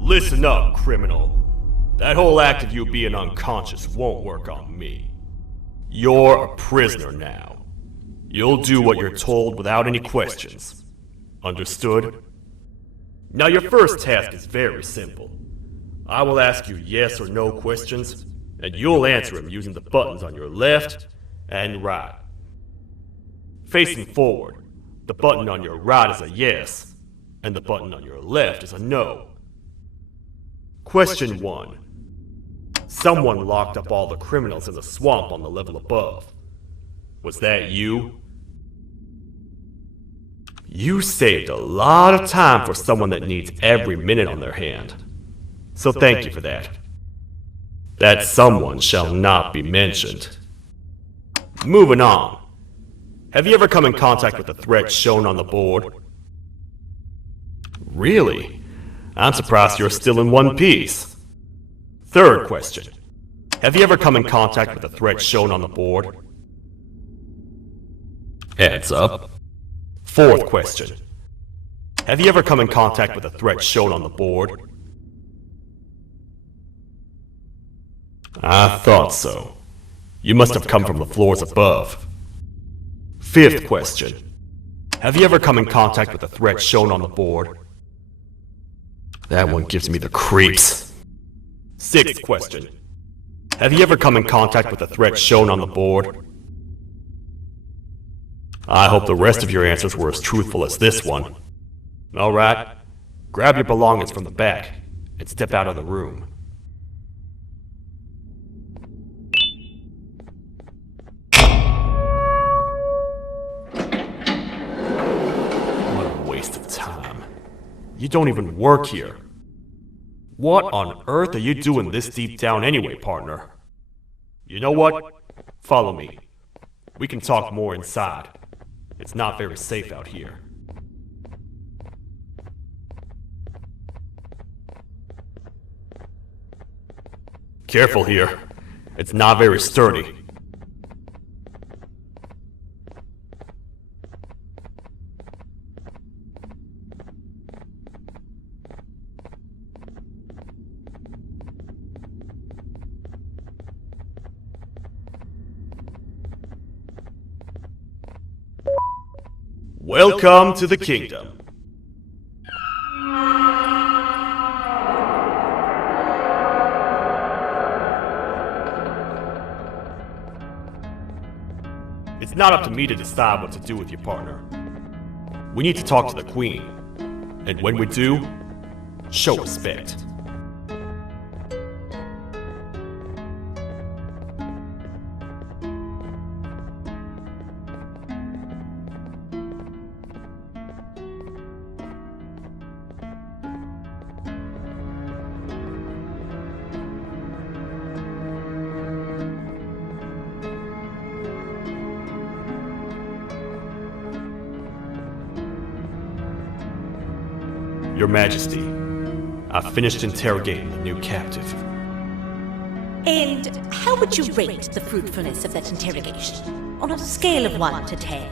Listen up, criminal. That whole act of you being unconscious won't work on me. You're a prisoner now. You'll do what you're told without any questions. Understood? Now your first task is very simple. I will ask you yes or no questions, and you'll answer them using the buttons on your left and right. Facing forward, the button on your right is a yes, and the button on your left is a no. Question 1. Someone locked up all the criminals in the swamp on the level above. Was that you? You saved a lot of time for someone that needs every minute on their hand. So thank you for that. That someone shall not be mentioned. Moving on. Have you ever come in contact with the threat shown on the board? Really? I'm surprised you're still in one piece. Third question. Have you ever come in contact with the threat shown on the board? Heads up. Fourth question. Have you ever come in contact with the threat shown on the board? I thought so. You must have come from the floors above. Fifth question. Have you ever come in contact with the threat shown on the board? That one gives me the creeps. Sixth question. Have you ever come in contact with the threat shown on the board? I hope the rest of your answers were as truthful as this one. Alright, grab your belongings from the back and step out of the room. What a waste of time. You don't even work here. What on earth are you doing this deep down anyway, partner? You know what? Follow me. We can talk more inside. It's not very safe out here. Careful here. It's not very sturdy. Welcome to the kingdom. It's not up to me to decide what to do with your partner. We need to talk to the queen. And when we do, show respect. Your Majesty, I've finished interrogating the new captive. And how would you rate the fruitfulness of that interrogation, on a scale of 1 to 10?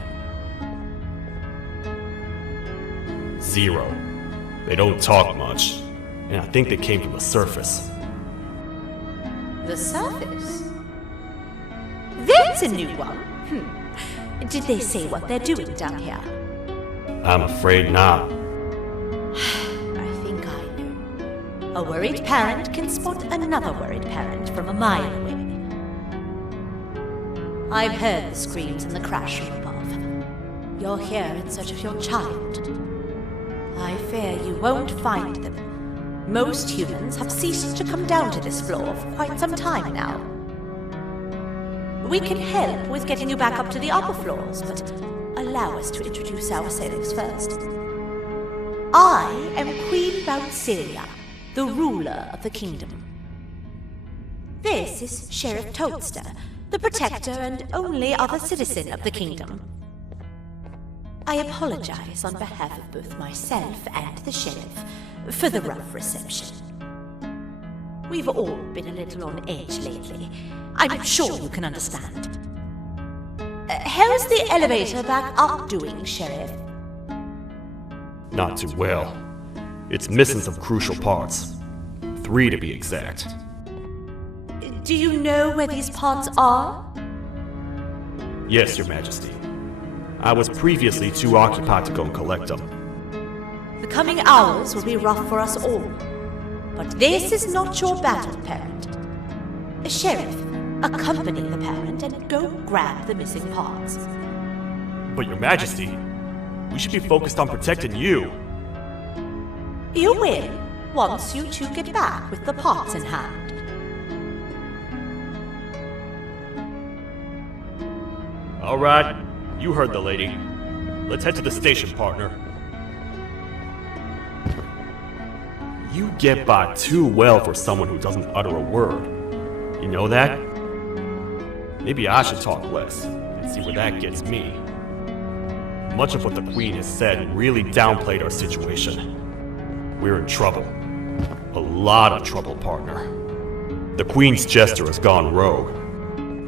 0. They don't talk much, and I think they came from the surface. The surface? There's a new one. Did they say what they're doing down here? I'm afraid not. I think I know. A worried parent can spot another worried parent from a mile away. I've heard the screams and the crash from above. You're here in search of your child. I fear you won't find them. Most humans have ceased to come down to this floor for quite some time now. We can help with getting you back up to the upper floors, but allow us to introduce ourselves first. I am Queen Bouncilia, the ruler of the kingdom. This is Sheriff Toadster, the protector and only other citizen of the kingdom. I apologize on behalf of both myself and the sheriff for the rough reception. We've all been a little on edge lately. I'm sure you can understand. How's the elevator back up doing, Sheriff? Not too well. It's missing some crucial parts. 3 to be exact. Do you know where these parts are? Yes, Your Majesty. I was previously too occupied to go and collect them. The coming hours will be rough for us all. But this is not your battle, parent. Sheriff, accompany the parent and go grab the missing parts. But Your Majesty, we should be focused on protecting you. You will, once you two get back with the parts in hand. All right, you heard the lady. Let's head to the station, partner. You get by too well for someone who doesn't utter a word. You know that? Maybe I should talk less and see where that gets me. Much of what the Queen has said really downplayed our situation. We're in trouble. A lot of trouble, partner. The Queen's jester has gone rogue.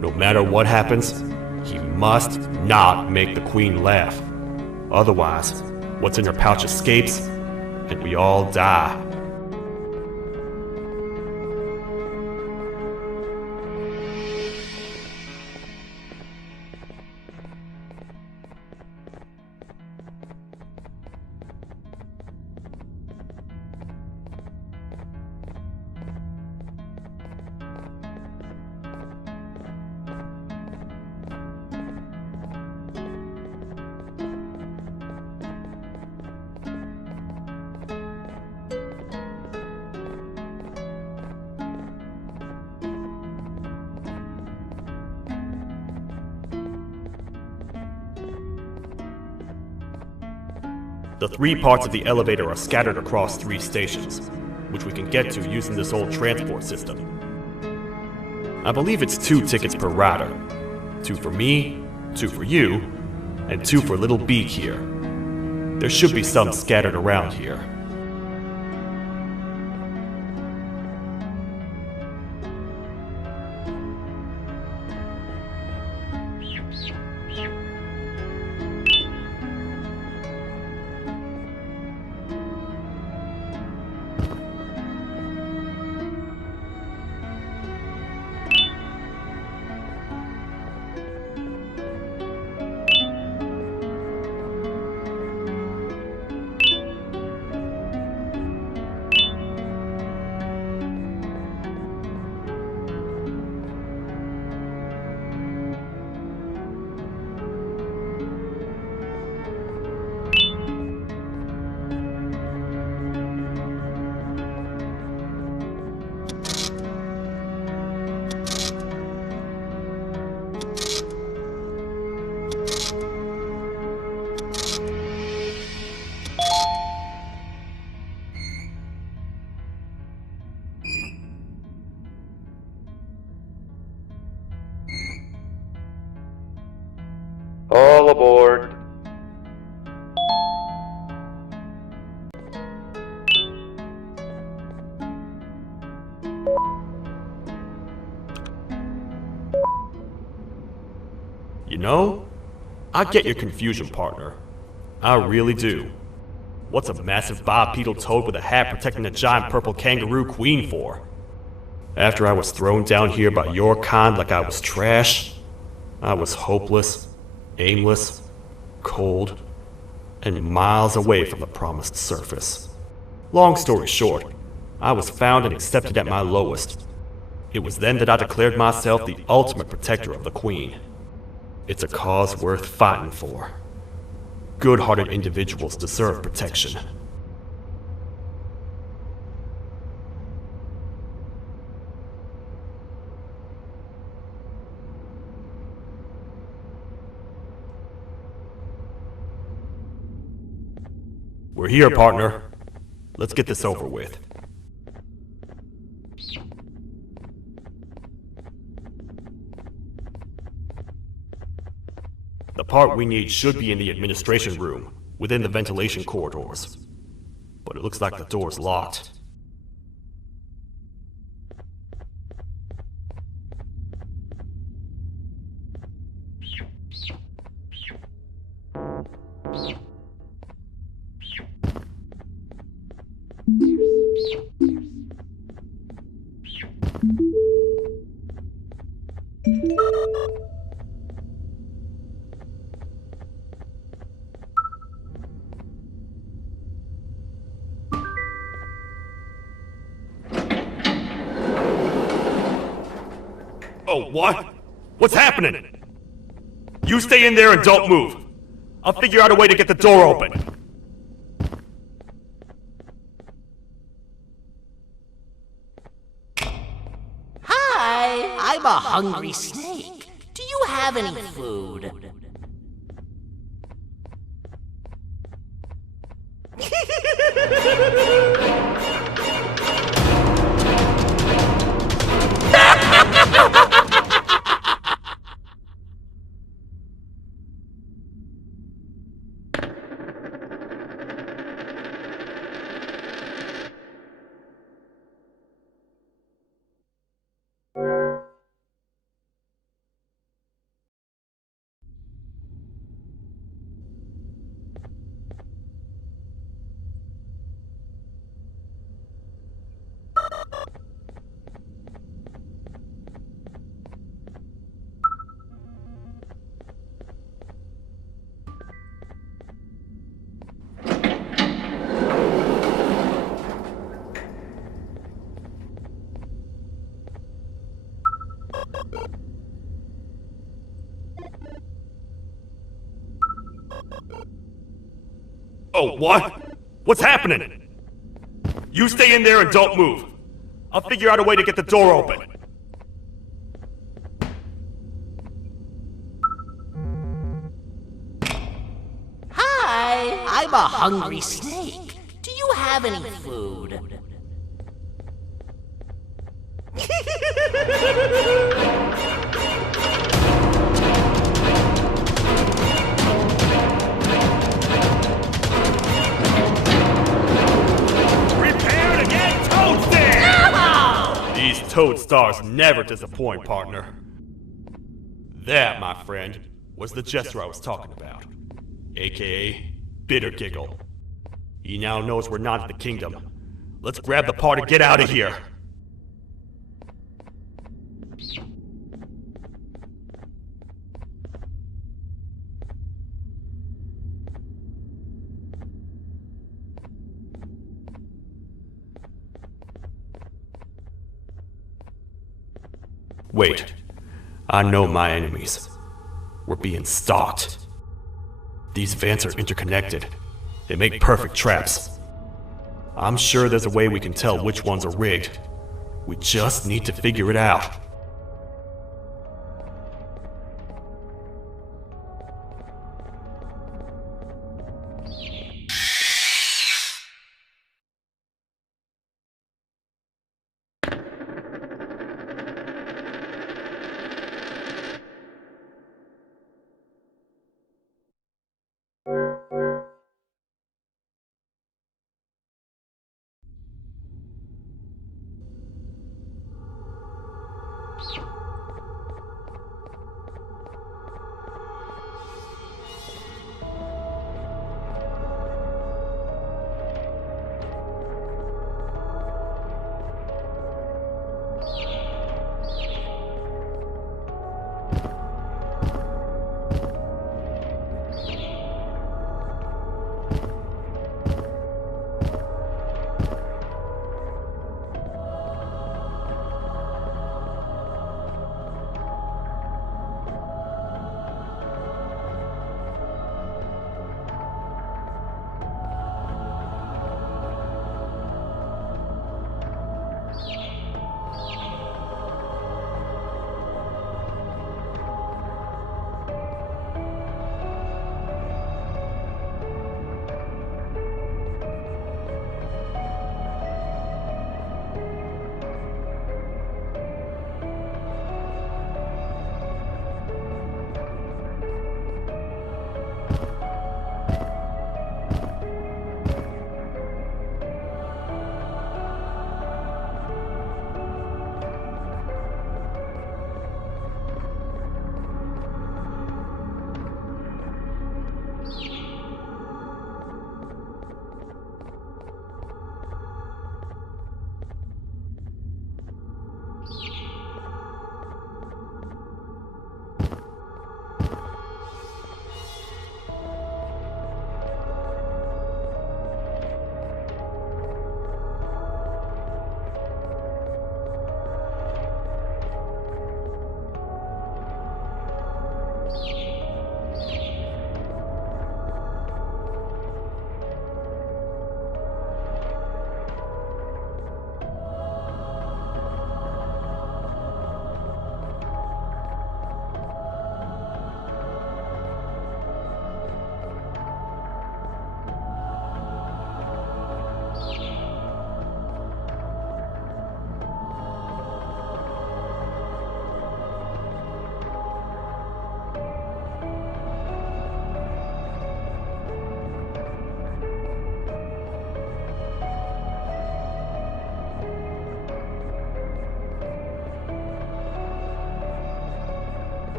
No matter what happens, he must not make the Queen laugh. Otherwise, what's in her pouch escapes, and we all die. The 3 parts of the elevator are scattered across 3 stations, which we can get to using this old transport system. I believe it's 2 tickets per rider. 2 for me, 2 for you, and 2 for Little Beak here. There should be some scattered around here. All aboard. You know, I get your confusion, partner. I really do. What's a massive bipedal toad with a hat protecting a giant purple kangaroo queen for? After I was thrown down here by your kind like I was trash, I was hopeless, aimless, cold, and miles away from the promised surface. Long story short, I was found and accepted at my lowest. It was then that I declared myself the ultimate protector of the Queen. It's a cause worth fighting for. Good-hearted individuals deserve protection. We're here, partner. Let's get this over with. The part we need should be in the administration room, within the ventilation corridors. But it looks like the door's locked. Oh, what? What's happening? You stay in there and don't move. I'll figure out a way to get the door open. Hi, I'm a hungry snake. Do you have any food? Oh, what? What's happening? You stay in there and don't move. I'll figure out a way to get the door open. Hi, I'm a hungry snake. Do you have any food? Prepare to get toasted! These toad stars never disappoint, partner. That, my friend, was the jester I was talking about. AKA Bitter Giggle. He now knows we're not in the kingdom. Let's grab the part and get out of here! Wait. I know my enemies. We're being stalked. These vents are interconnected. They make perfect traps. I'm sure there's a way we can tell which ones are rigged. We just need to figure it out.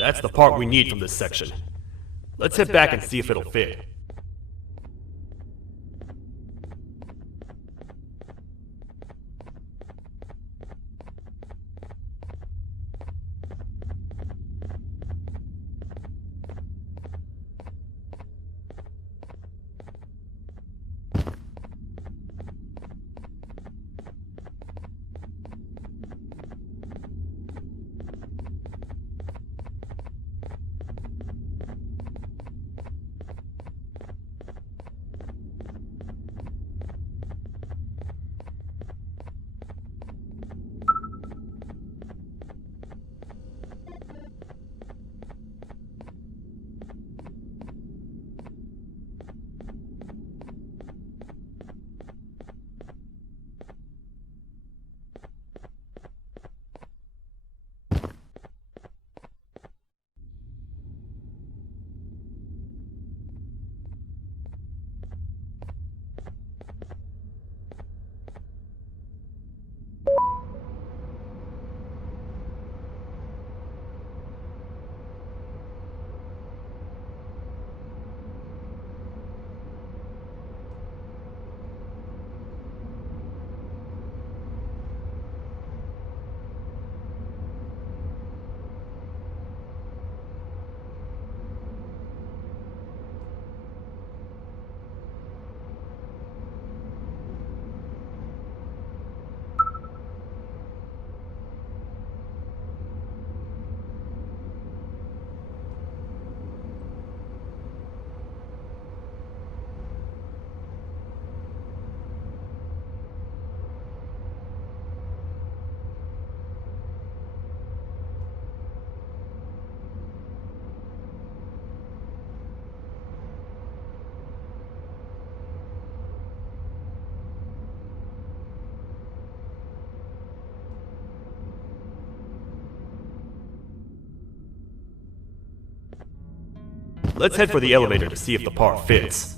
That's the part we need from this section. Let's head back and see if it'll fit. Let's head for the elevator to see if the part fits.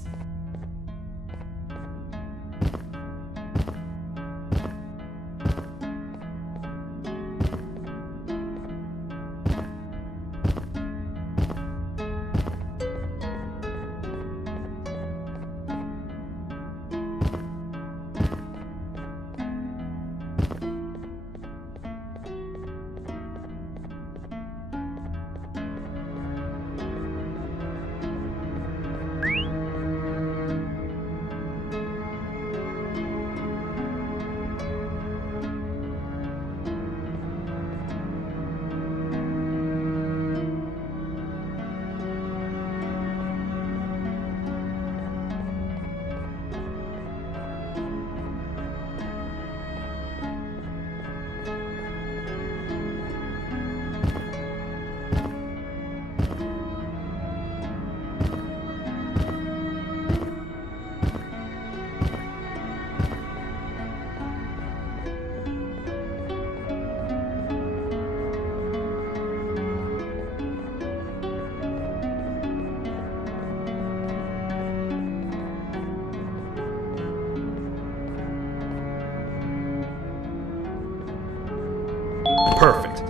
Perfect.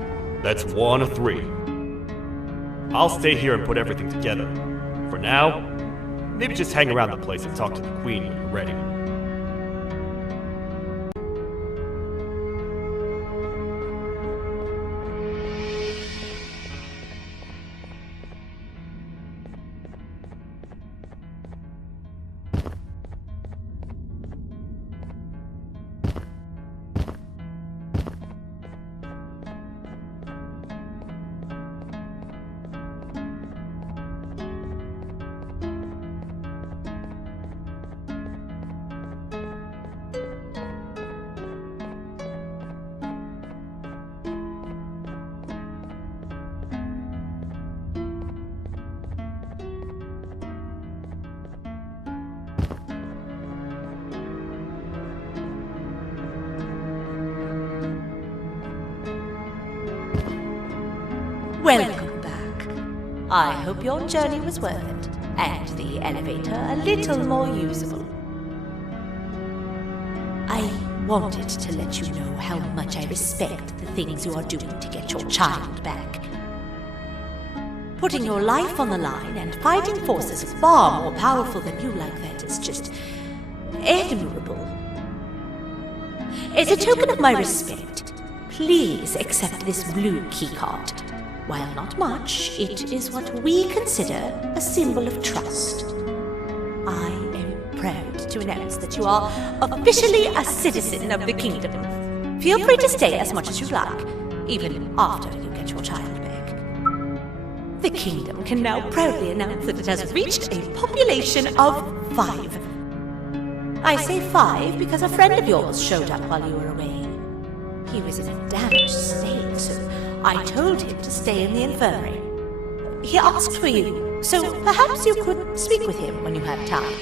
That's 1 of 3. I'll stay here and put everything together. For now, maybe just hang around the place and talk to the Queen when you're ready. Welcome back. I hope your journey was worth it, and the elevator a little more usable. I wanted to let you know how much I respect the things you are doing to get your child back. Putting your life on the line and fighting forces far more powerful than you like that is just admirable. As a token of my respect, please accept this blue keycard. While not much, it is what we consider a symbol of trust. I am proud to announce that you are officially a citizen of the kingdom. Feel free to stay as much as you like, even after you get your child back. The kingdom can now proudly announce that it has reached a population of 5. I say 5 because a friend of yours showed up while you were away. He was in a damaged state, so I told him to stay in the infirmary. He asked for you, so perhaps you could speak with him when you have time.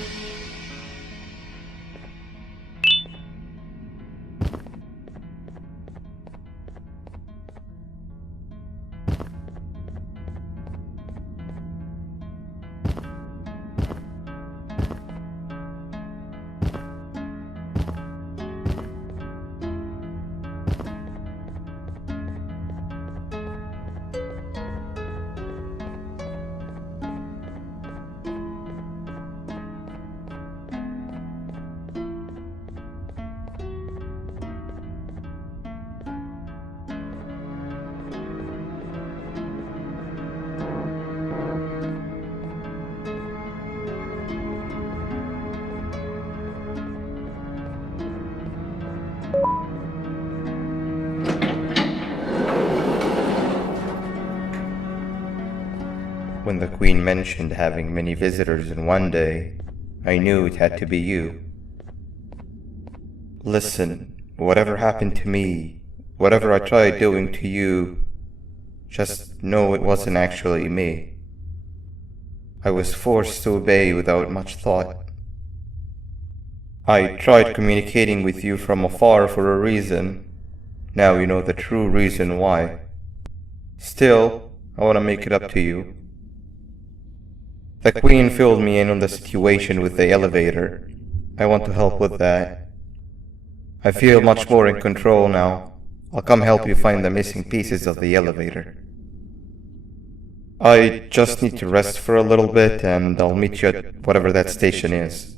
When the Queen mentioned having many visitors in one day, I knew it had to be you. Listen, whatever happened to me, whatever I tried doing to you, just know it wasn't actually me. I was forced to obey without much thought. I tried communicating with you from afar for a reason. Now you know the true reason why. Still, I want to make it up to you. The Queen filled me in on the situation with the elevator. I want to help with that. I feel much more in control now. I'll come help you find the missing pieces of the elevator. I just need to rest for a little bit and I'll meet you at whatever that station is.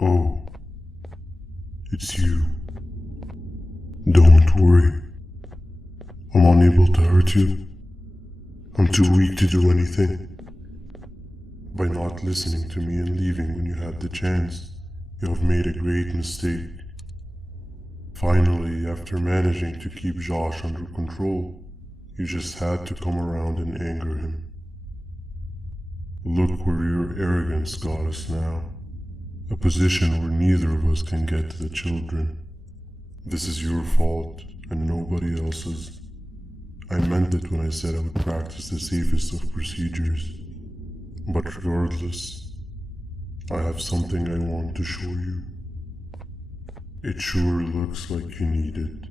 Oh, it's you. Don't worry. I'm unable to hurt you. I'm too weak to do anything. By not listening to me and leaving when you had the chance, you have made a great mistake. Finally, after managing to keep Josh under control, you just had to come around and anger him. Look where your arrogance got us now. A position where neither of us can get to the children. This is your fault, and nobody else's. I meant it when I said I would practice the safest of procedures. But regardless, I have something I want to show you. It sure looks like you need it.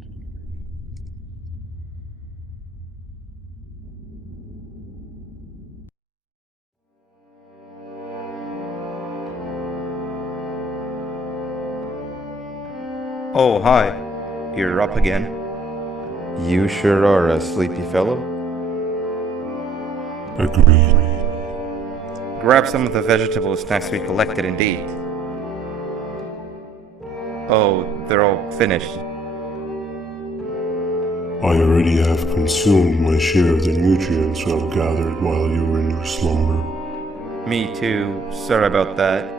Oh, hi. You're up again. You sure are a sleepy fellow. Agreed. Grab some of the vegetable snacks we collected indeed. Oh, they're all finished. I already have consumed my share of the nutrients you have gathered while you were in your slumber. Me too. Sorry about that.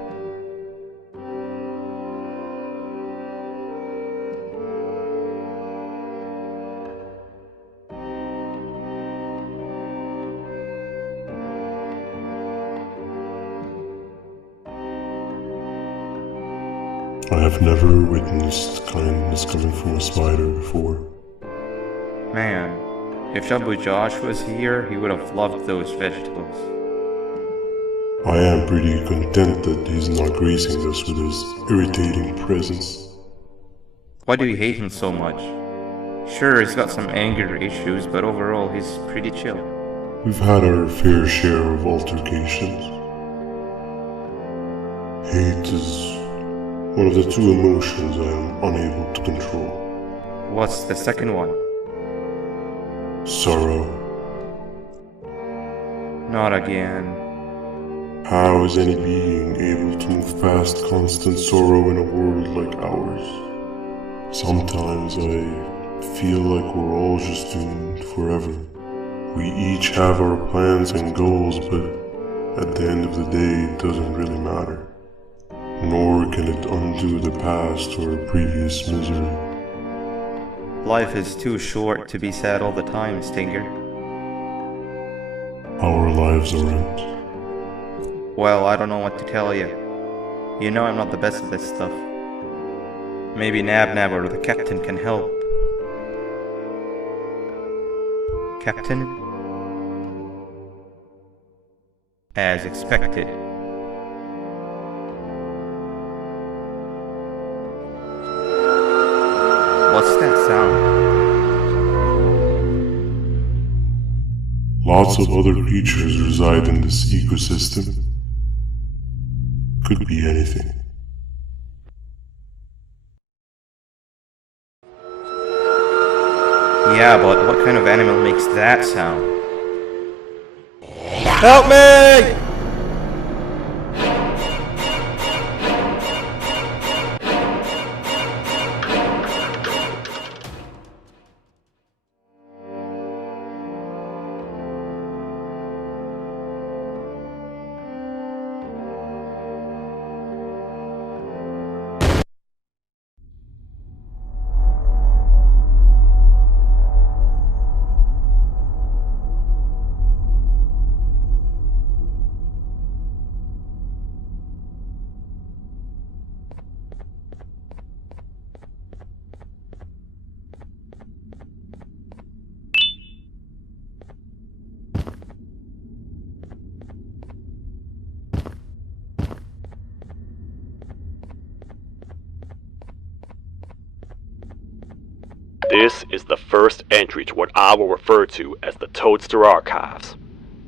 I have never witnessed kindness coming from a spider before. Man, if Shabu Josh was here, he would have loved those vegetables. I am pretty content that he's not gracing us with his irritating presence. Why do you hate him so much? Sure, he's got some anger issues, but overall he's pretty chill. We've had our fair share of altercations. Hate is one of the two emotions I am unable to control. What's the second one? Sorrow. Not again. How is any being able to move past constant sorrow in a world like ours? Sometimes I feel like we're all just doomed forever. We each have our plans and goals, but at the end of the day, it doesn't really matter. Nor can it undo the past or previous misery. Life is too short to be sad all the time, Stinger. Our lives aren't. Well, I don't know what to tell you. You know I'm not the best at this stuff. Maybe Nab or the captain can help. Captain? As expected. What's that sound? Lots of other creatures reside in this ecosystem. Could be anything. Yeah, but what kind of animal makes that sound? Help me! This is the first entry to what I will refer to as the Toadster Archives,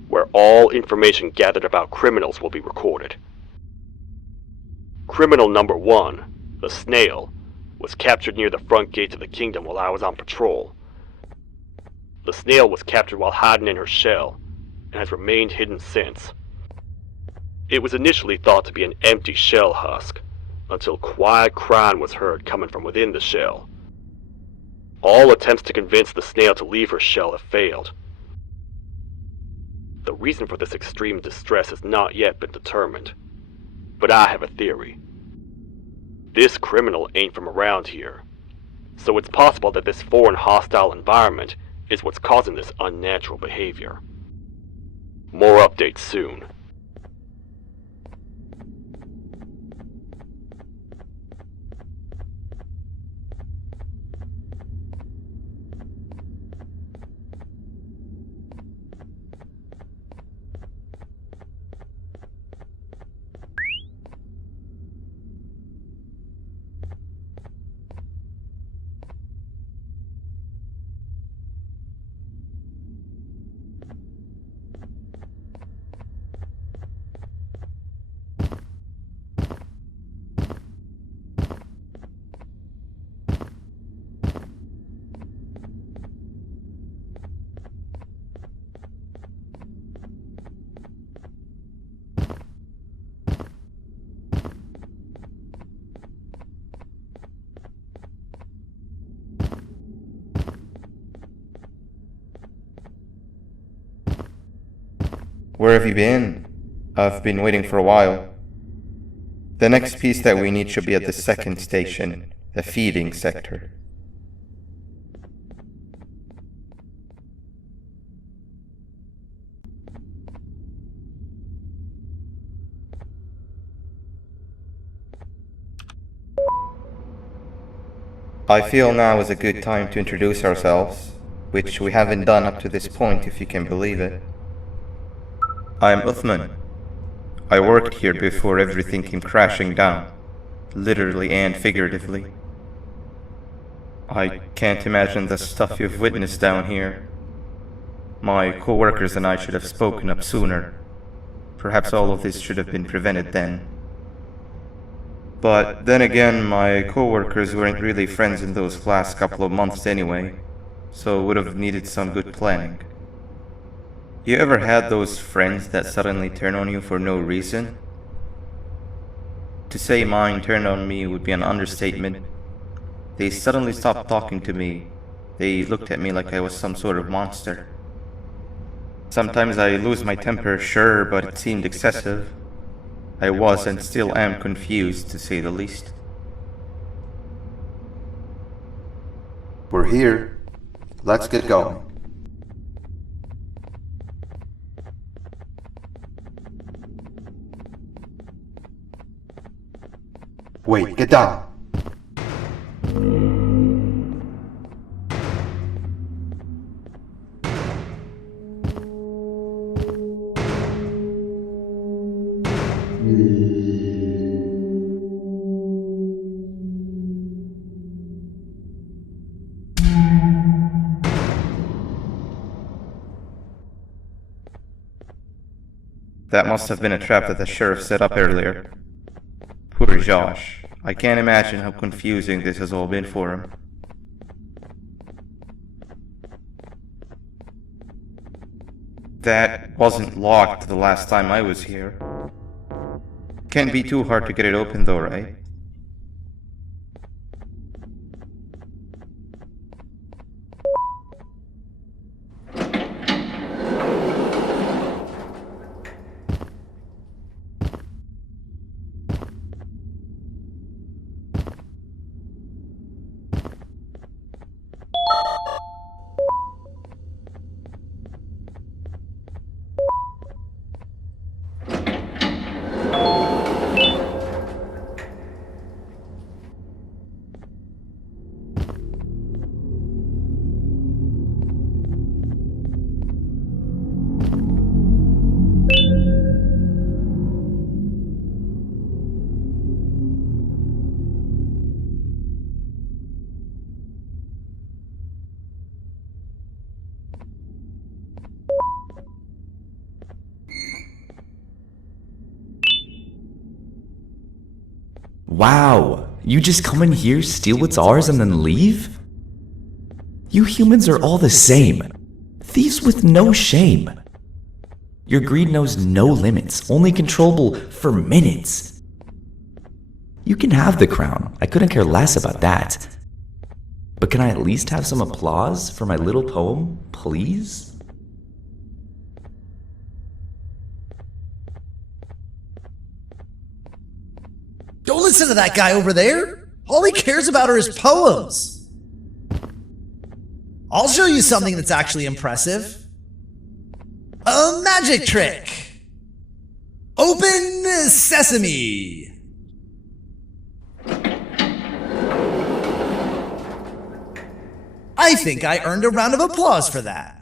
where all information gathered about criminals will be recorded. Criminal number 1, the snail, was captured near the front gate of the kingdom while I was on patrol. The snail was captured while hiding in her shell, and has remained hidden since. It was initially thought to be an empty shell husk, until quiet crying was heard coming from within the shell. All attempts to convince the snail to leave her shell have failed. The reason for this extreme distress has not yet been determined, but I have a theory. This criminal ain't from around here, so it's possible that this foreign hostile environment is what's causing this unnatural behavior. More updates soon. Where have you been? I've been waiting for a while. The next piece that we need should be at the second station, the feeding sector. I feel now is a good time to introduce ourselves, which we haven't done up to this point if you can believe it. I'm Uthman. I worked here before everything came crashing down, literally and figuratively. I can't imagine the stuff you've witnessed down here. My co-workers and I should have spoken up sooner. Perhaps all of this should have been prevented then. But then again, my co-workers weren't really friends in those last couple of months anyway, so would have needed some good planning. You ever had those friends that suddenly turn on you for no reason? To say mine turned on me would be an understatement. They suddenly stopped talking to me. They looked at me like I was some sort of monster. Sometimes I lose my temper, sure, but it seemed excessive. I was and still am confused, to say the least. We're here. Let's get going. Wait, get down. That must have been a trap that the sheriff set up earlier. Poor Josh. I can't imagine how confusing this has all been for him. That wasn't locked the last time I was here. Can't be too hard to get it open though, right? Wow, you just come in here, steal what's ours, and then leave? You humans are all the same. Thieves with no shame. Your greed knows no limits, only controllable for minutes. You can have the crown, I couldn't care less about that. But can I at least have some applause for my little poem, please? Don't listen to that guy over there. All he cares about are his poems. I'll show you something that's actually impressive. A magic trick. Open sesame. I think I earned a round of applause for that.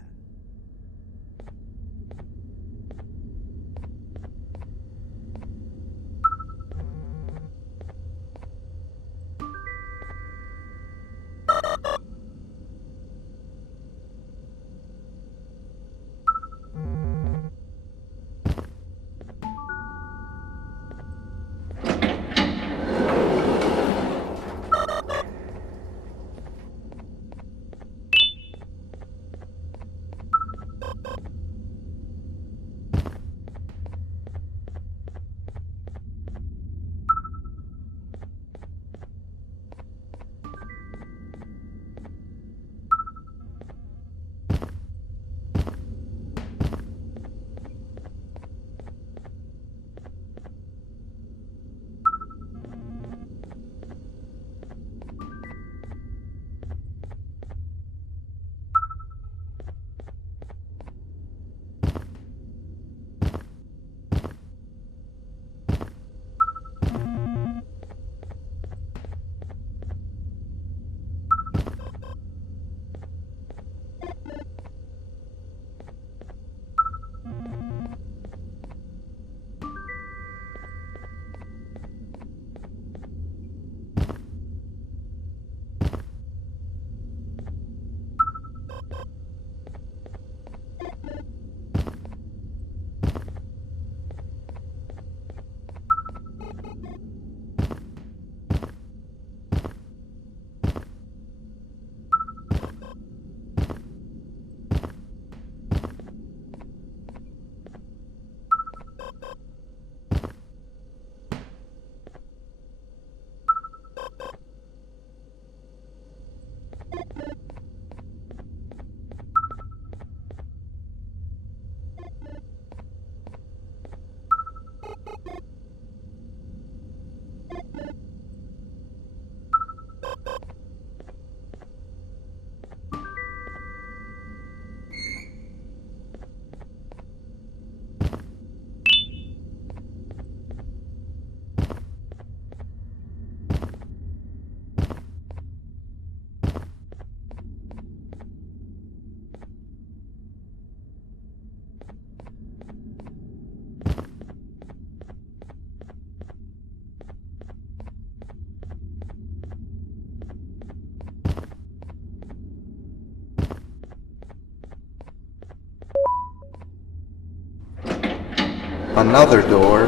Another door.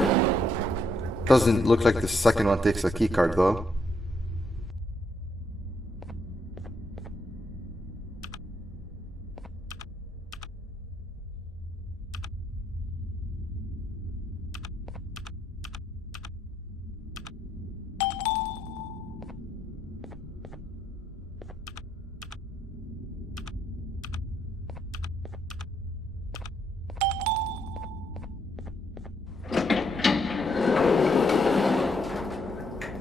Doesn't look like the second one takes a keycard though.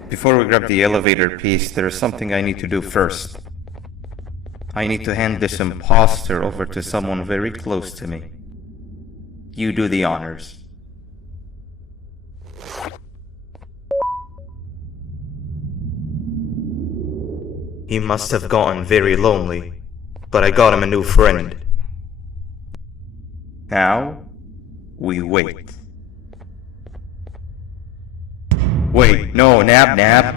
Before we grab the elevator piece, there is something I need to do first. I need to hand this imposter over to someone very close to me. You do the honors. He must have gotten very lonely, but I got him a new friend. Now, we wait. Wait, no, Nab.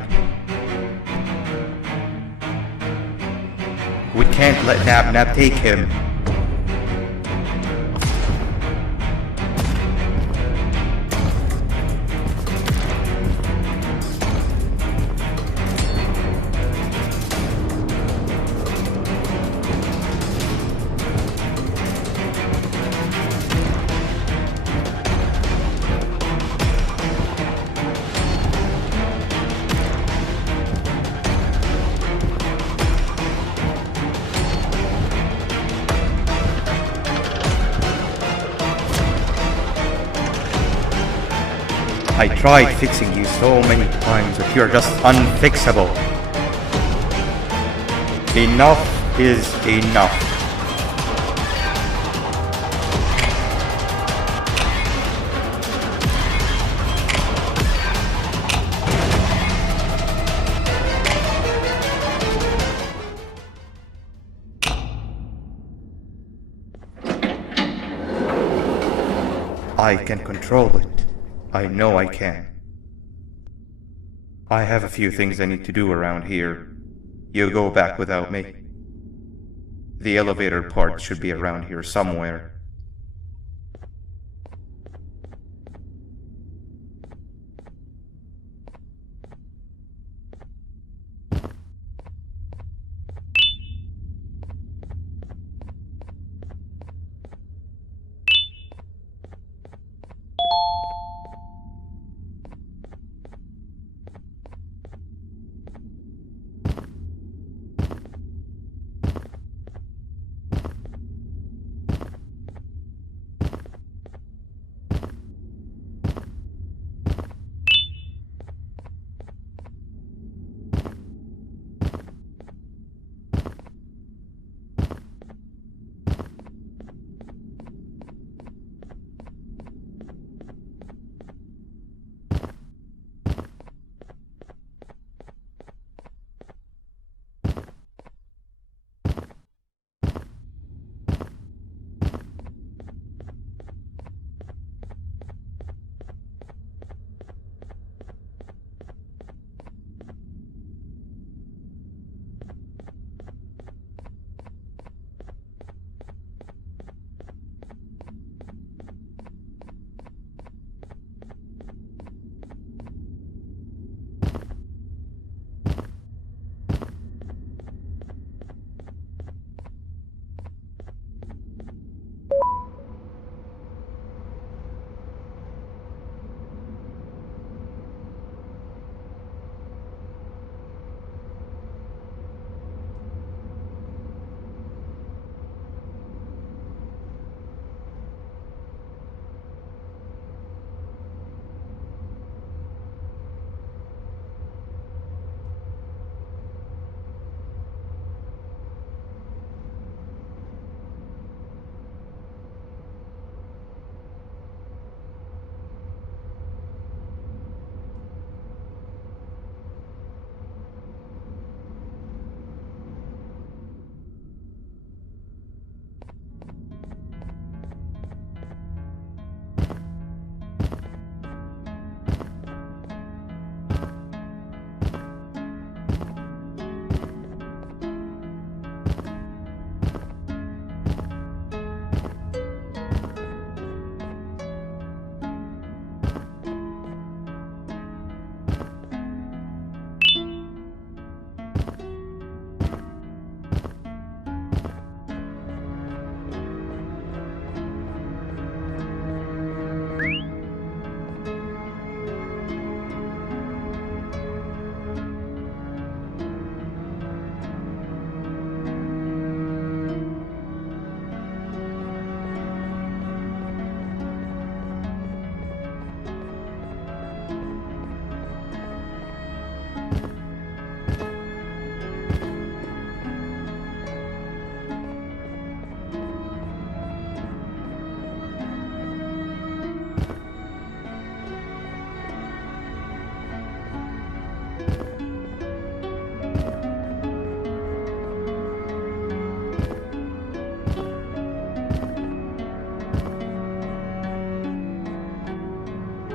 We can't let Nab take him. I tried fixing you so many times, but you're just unfixable. Enough is enough. I can control it. I know I can. I have a few things I need to do around here. You go back without me. The elevator part should be around here somewhere.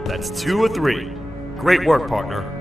That's 2 of 3. Great work, partner.